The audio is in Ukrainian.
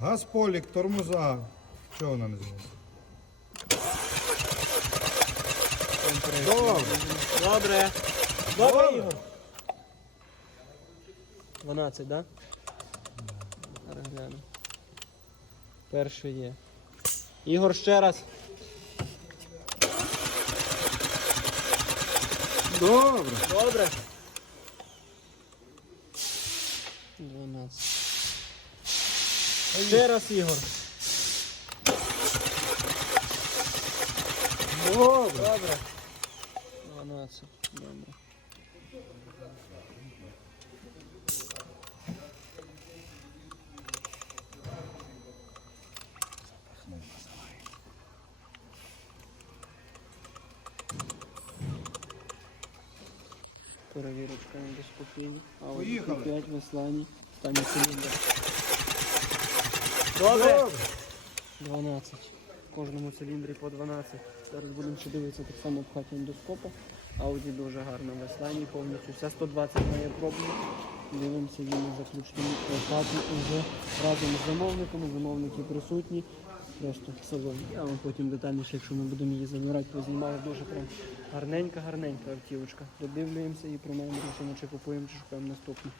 Газполік, тормоза. Чого вона не зробила? Добре. Добре. Добре, Ігор. 12, да? Зараз гляну. Перший є. Ігор ще раз. Добре. Добре. 12. Ще раз, Ігор. Добре. Добре. 12. Добре. Перевірочка буде спокійно. А Поїхали. 5 в Іслані. Останній циліндр. Добре. 12. В кожному циліндрі по 12. Зараз будемо ще дивитися так само в хаті ендоскопа. Ауді дуже гарно в Іслані повністю. Вся 120 має пробну. Дивимося її на заключному вже разом з замовниками. Замовники присутні. Просто в салоні. Я вам потім детальніше, якщо ми будемо її забирати, познімаю дуже прям гарненька, гарненька автівочка. Додивлюємося і приймаємо рішення, чи купуємо, чи шукаємо наступну.